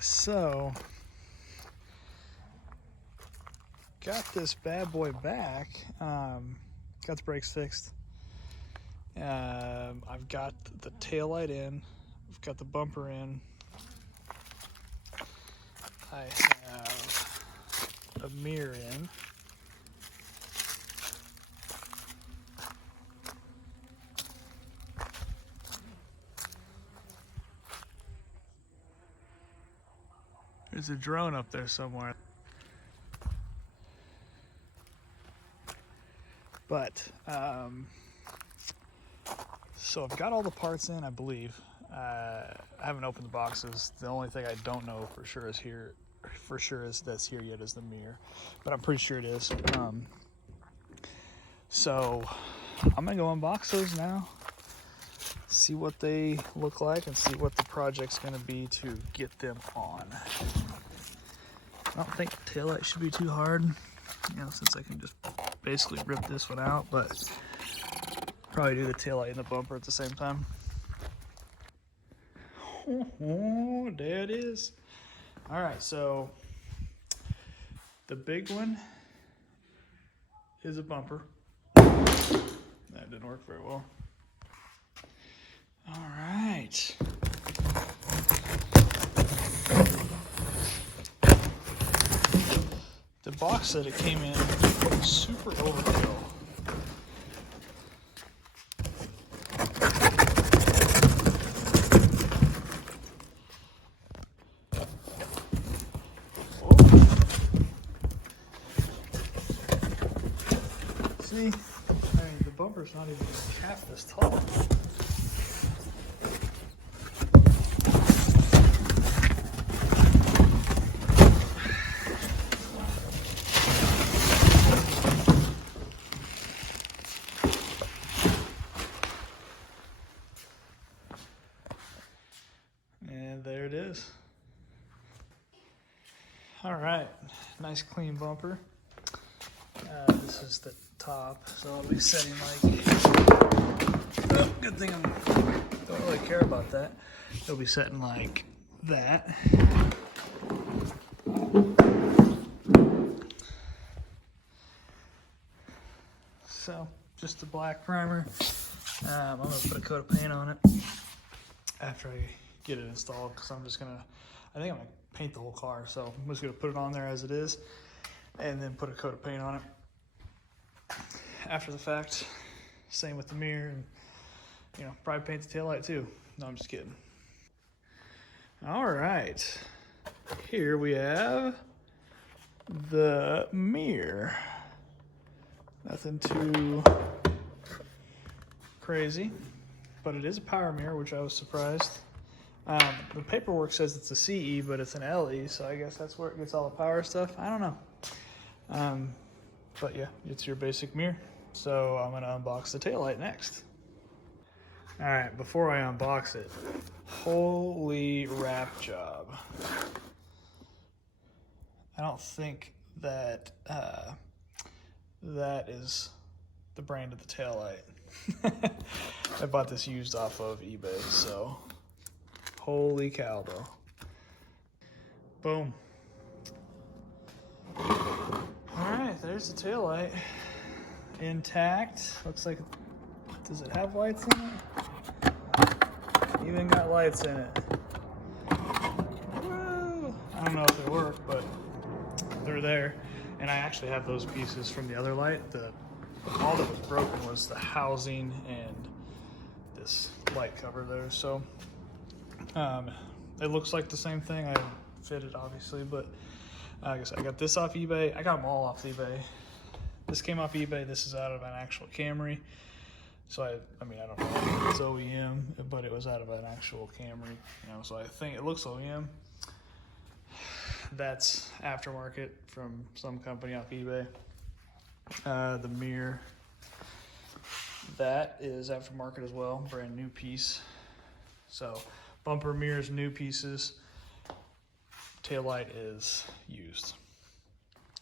So, got this bad boy back. Got the brakes fixed. I've got the taillight in. I've got the bumper in. I have a mirror in. There's a drone up there somewhere. But, so I've got all the parts in, I believe. I haven't opened the boxes. The only thing I don't know for sure is that's here yet is the mirror, but I'm pretty sure it is. So I'm gonna go unbox those now, see what they look like, and see what the project's gonna be to get them on. I don't think the taillight should be too hard, since I can just basically rip this one out, but probably do the taillight and the bumper at the same time. Oh, there it is. All right, so the big one is a bumper. That didn't work very well. All right. The box that it came in was super overkill. See, the bumper's not even half this tall. And there it is. All right, nice clean bumper. This is the top, so I'll be setting oh, good thing I don't really care about that. It'll be setting like that. So, just a black primer. I'm gonna put a coat of paint on it after I get it installed, because I think I'm gonna paint the whole car, so I'm just gonna put it on there as it is and then put a coat of paint on it after the fact. Same with the mirror, and probably paint the taillight too. No, I'm just kidding. All right, here we have the mirror. Nothing too crazy, but it is a power mirror, which I was surprised. The paperwork says it's a CE, but it's an LE, so I guess that's where it gets all the power stuff. I don't know. But yeah, it's your basic mirror. So I'm gonna unbox the taillight next. All right, before I unbox it, holy wrap job. I don't think that that is the brand of the taillight. I bought this used off of eBay, so holy cow though. Boom. Alright, there's the taillight. Intact. Looks like, does it have lights in it? Even got lights in it. Woo! I don't know if they work, but they're there. And I actually have those pieces from the other light. All that was broken was the housing and this light cover there. So it looks like the same thing. I haven't fitted obviously, but like I said, I got this off eBay. I got them all off eBay. This came off eBay. This is out of an actual Camry. So I mean, I don't know if it's OEM, but it was out of an actual Camry. So I think it looks OEM. That's aftermarket from some company off eBay. The mirror, that is aftermarket as well, brand new piece. So bumper, mirrors, new pieces. Taillight is used.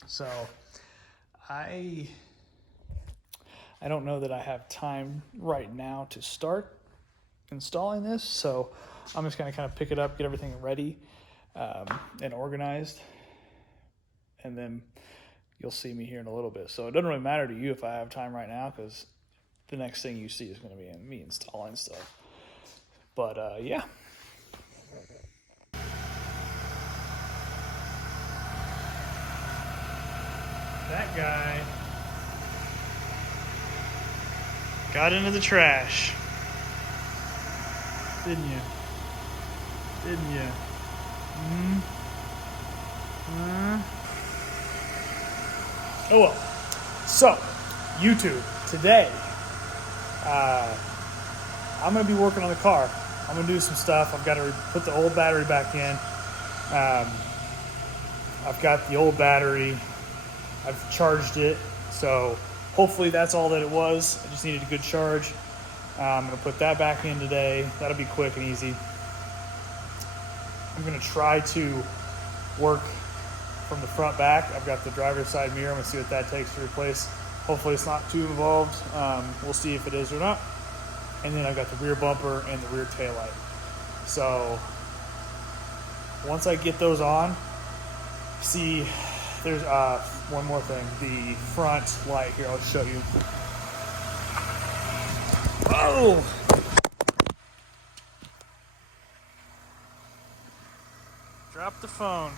So I don't know that I have time right now to start installing this, so I'm just gonna kind of pick it up, get everything ready, and organized. And then you'll see me here in a little bit. So it doesn't really matter to you if I have time right now, because the next thing you see is going to be me installing stuff. But yeah. That guy got into the trash. Didn't you? Didn't you? Oh well. So, YouTube, today, I'm going to be working on the car. I'm going to do some stuff. I've got to put the old battery back in. I've got the old battery. I've charged it. So hopefully that's all that it was. I just needed a good charge. I'm going to put that back in today. That'll be quick and easy. I'm going to try to work from the front back. I've got the driver's side mirror. I'm going to see what that takes to replace. Hopefully it's not too involved. We'll see if it is or not. And then I've got the rear bumper and the rear taillight. So once I get those on, see, there's one more thing. The front light here, I'll show you. Whoa! Drop the phone.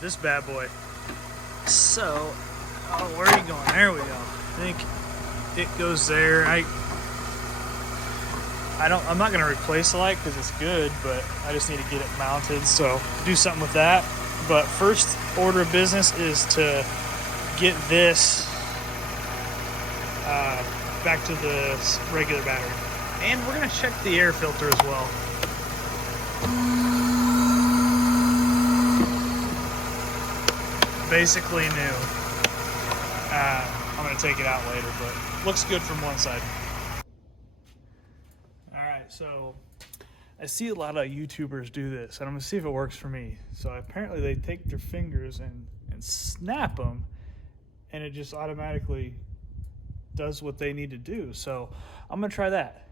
This bad boy. So, where are you going? There we go. I think it goes there. I'm not gonna replace the light because it's good, but I just need to get it mounted. So do something with that. But first order of business is to get this back to the regular battery. And we're gonna check the air filter as well. Basically new. I'm gonna take it out later, but looks good from one side. All right, so I see a lot of YouTubers do this, and I'm gonna see if it works for me. So apparently they take their fingers and snap them, and it just automatically does what they need to do. So I'm gonna try that.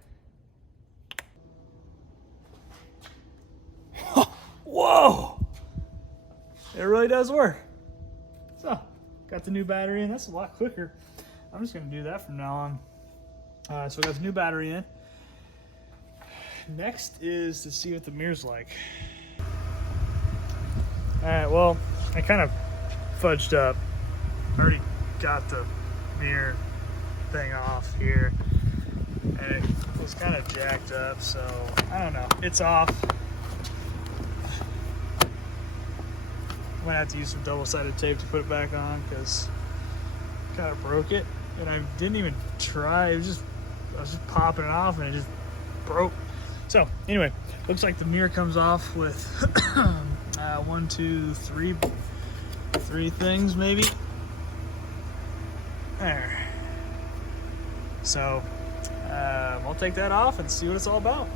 Whoa! It really does work. So, got the new battery in. That's a lot quicker. I'm just gonna do that from now on. So I got the new battery in. Next is to see what the mirror's like. Alright, well, I kind of fudged up. I already got the mirror thing off here, and it was kind of jacked up, so I don't know. It's off. I'm gonna have to use some double-sided tape to put it back on because I kind of broke it, and I didn't even try. I was just popping it off, and it just broke. So anyway, looks like the mirror comes off with 1, 2, 3 things maybe. There. So I'll take that off and see what it's all about.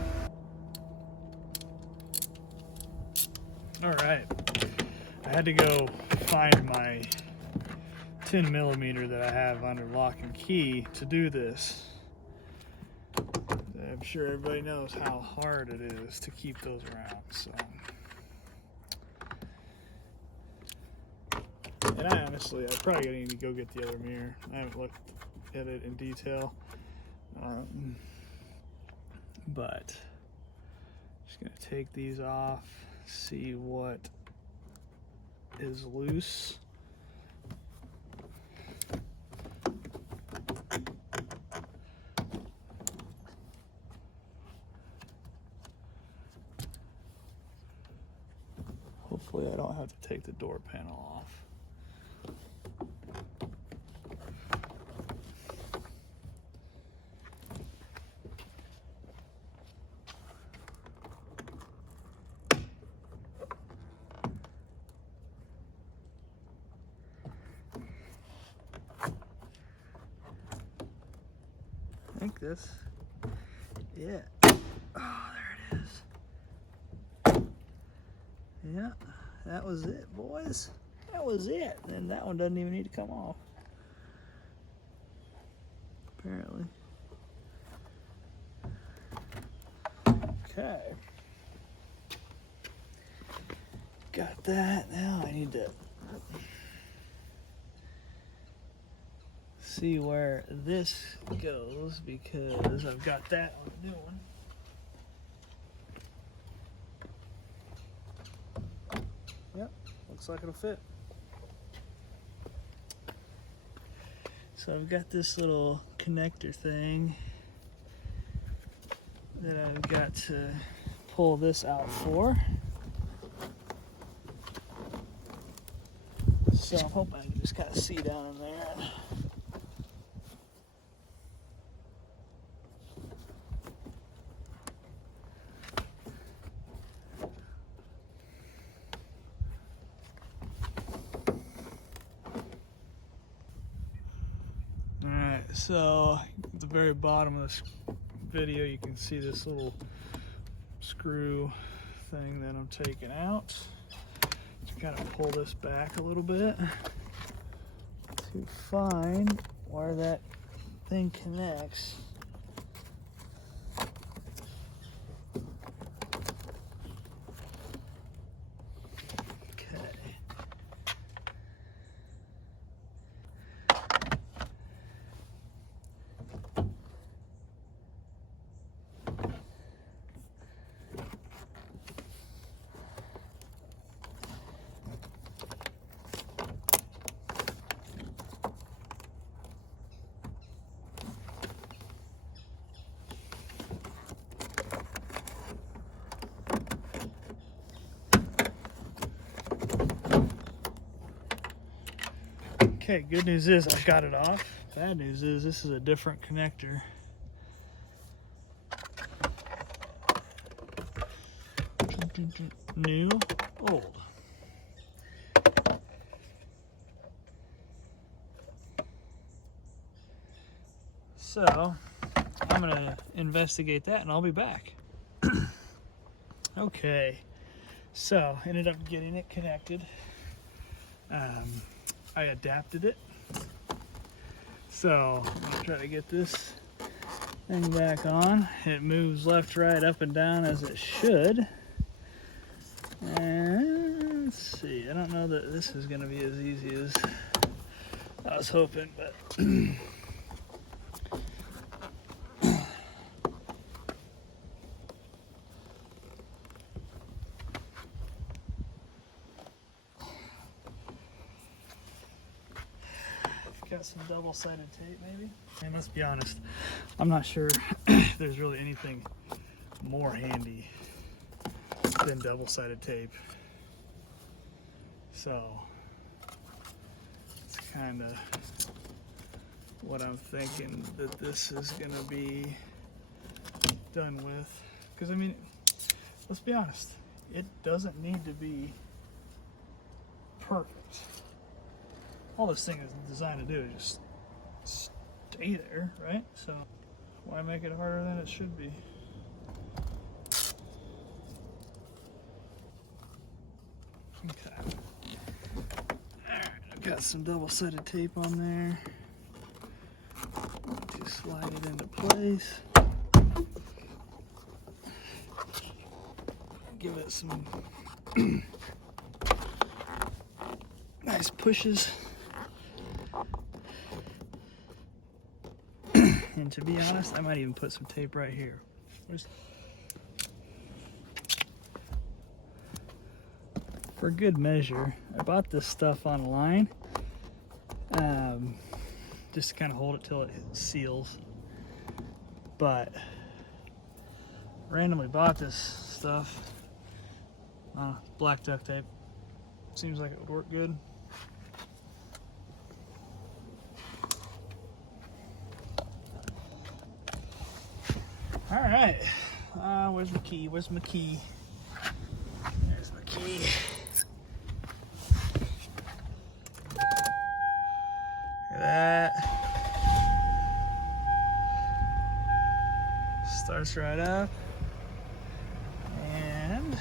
All right, I had to go find my 10mm that I have under lock and key to do this. I'm sure everybody knows how hard it is to keep those around. So, and I probably need to go get the other mirror. I haven't looked at it in detail, but just gonna take these off, see what is loose. Hopefully I don't have to take the door panel off. I think this, yeah. Oh, there it is. Yeah, that was it, boys. That was it. And that one doesn't even need to come off, apparently. Okay. got that. Now I need to see where this goes because I've got that on the new one. Yep, looks like it'll fit. So I've got this little connector thing that I've got to pull this out for. So I'm hoping I can just kind of see down in there. Alright, so at the very bottom of this video you can see this little screw thing that I'm taking out. Just kind of pull this back a little bit to find where that thing connects. Okay, good news is I've got it off. Bad news is this is a different connector. New, old. So I'm gonna investigate that and I'll be back. Okay, so ended up getting it connected. I adapted it. So I'm gonna try to get this thing back on. It moves left, right, up and down as it should. And let's see, I don't know that this is gonna be as easy as I was hoping, but got some double-sided tape maybe. And let's be honest, I'm not sure if there's really anything more handy than double-sided tape. So it's kind of what I'm thinking that this is gonna be done with. Because I mean, let's be honest, it doesn't need to be perfect. All this thing is designed to do is just stay there, right? So why make it harder than it should be? Okay. Alright, I've got some double-sided tape on there. To slide it into place. Give it some nice pushes. And to be honest, I might even put some tape right here. For good measure, I bought this stuff online just to kind of hold it till it seals. But randomly bought this stuff. Black duct tape. Seems like it would work good. All right, where's my key? Where's my key? There's my key. Look at that. Starts right up. And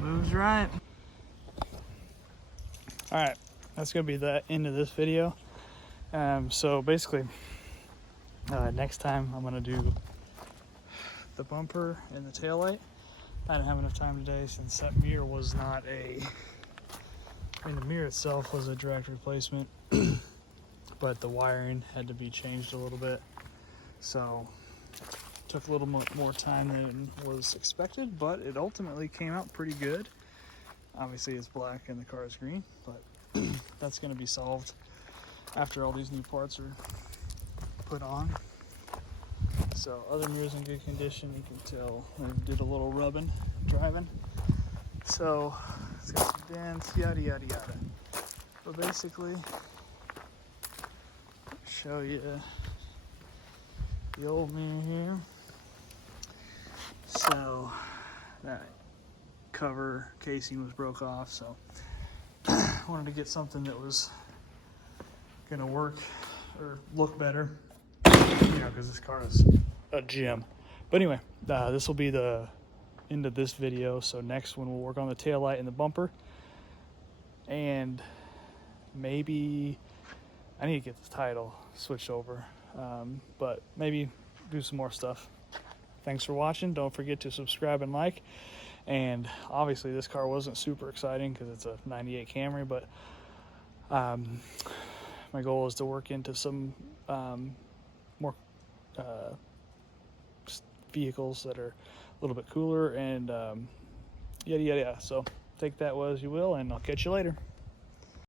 moves right. All right. That's gonna be the end of this video. So basically, next time I'm gonna do the bumper and the taillight. I didn't have enough time today since that mirror was not the mirror itself was a direct replacement, but the wiring had to be changed a little bit. So took a little more time than was expected, but it ultimately came out pretty good. Obviously it's black and the car is green, but that's going to be solved after all these new parts are put on. So other mirrors in good condition. You can tell I did a little rubbing driving. So it's got some dents, yada yada yada. But basically, show you the old mirror here. So that cover casing was broke off, so I wanted to get something that was gonna work or look better, because this car is a gem. But anyway, this will be the end of this video. So next one we'll work on the taillight and the bumper, and maybe I need to get the title switched over, but maybe do some more stuff. Thanks for watching. Don't forget to subscribe and like. And obviously this car wasn't super exciting because it's a 98 Camry, but my goal is to work into some more vehicles that are a little bit cooler and yada yada yada. So take that as you will, and I'll catch you later.